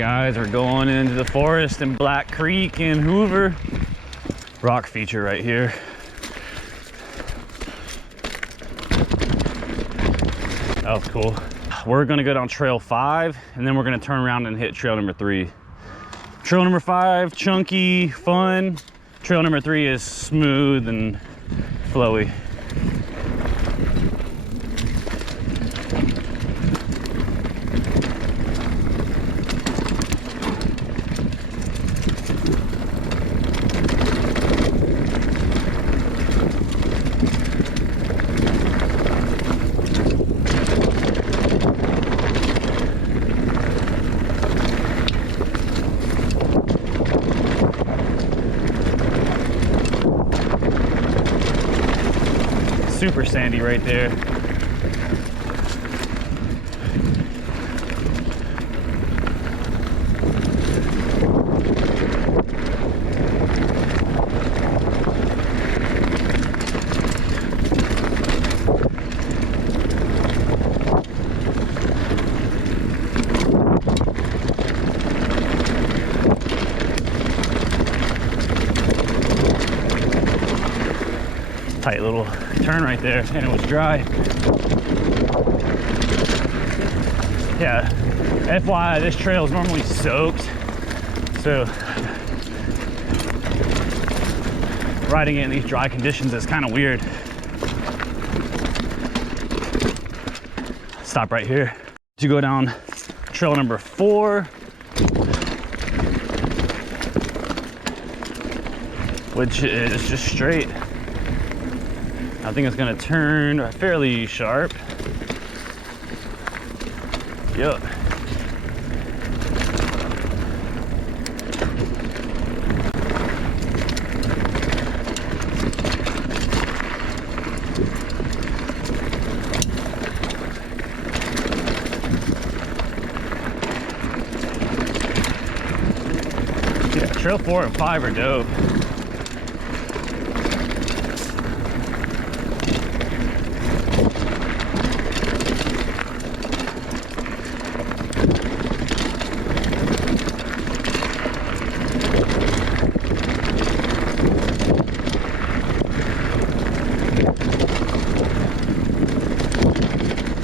guys, we're going into the forest in Black Creek in Hoover. Rock feature right here. That was cool. We're gonna go down trail 5 and then we're gonna turn around and hit trail number 3. Trail number 5, chunky, fun. Trail number 3 is smooth and flowy. Super sandy right there. Tight little turn right there, and it was dry. Yeah, FYI, this trail is normally soaked, so riding it in these dry conditions is kind of weird. Stop right here to go down trail number 4, which is just straight. I think it's gonna turn fairly sharp. Yep. Yeah, trail 4 and 5 are dope.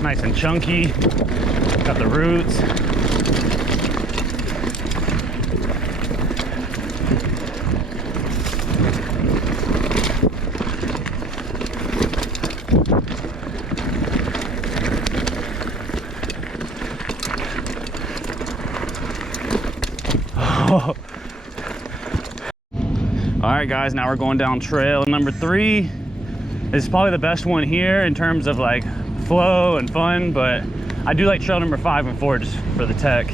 Nice and chunky, got the roots. Oh. All right guys, now we're going down trail number 3. This is probably the best one here in terms of like flow and fun, but I do like trail number 5 and 4 just for the tech.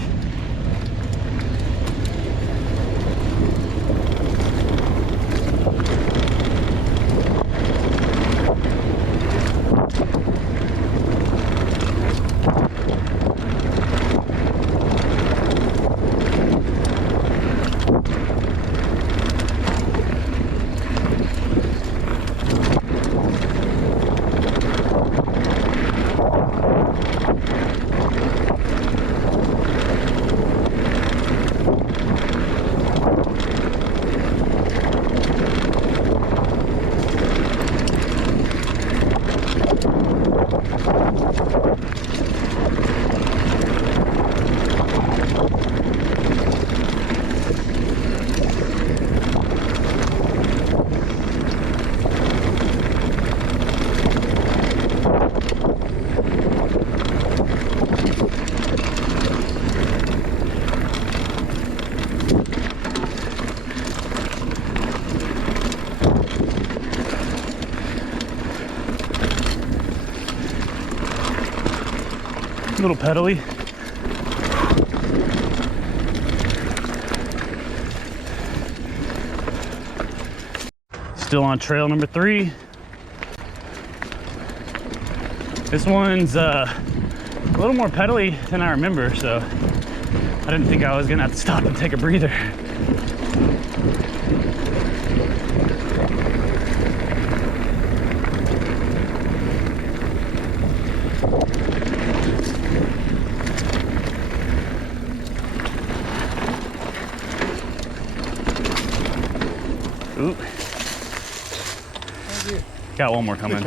A little pedally. Still on trail number 3. This one's a little more pedally than I remember, so I didn't think I was gonna have to stop and take a breather. Got one more coming.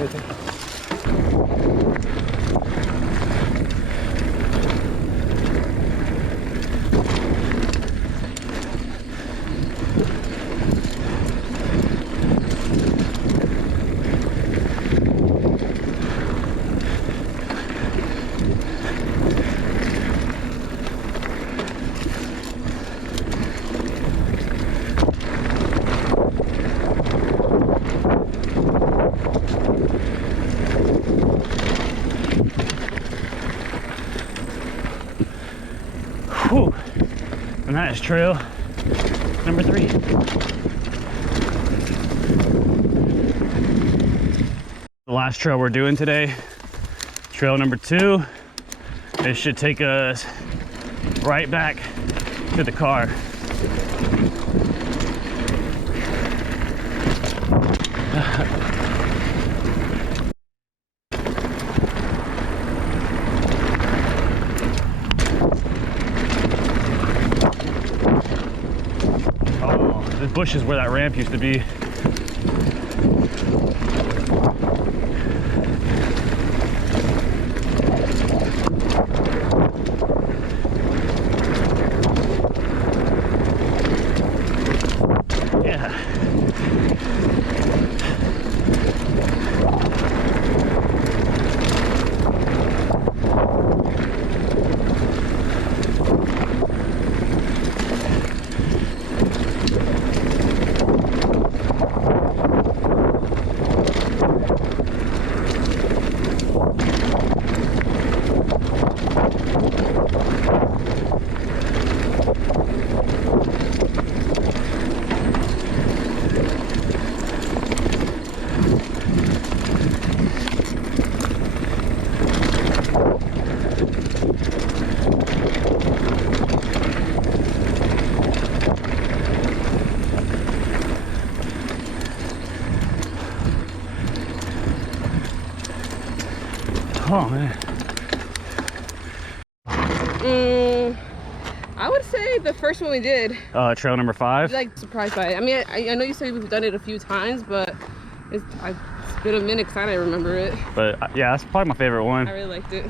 Whew. And that is trail number 3. The last trail we're doing today, trail number 2. This should take us right back to the car. The bush is where that ramp used to be. Yeah. Oh man. I would say the first one we did. Trail number 5. Like surprised by it. I mean, I know you said we've done it a few times, but it's been a minute because I didn't remember it. But yeah, that's probably my favorite one. I really liked it.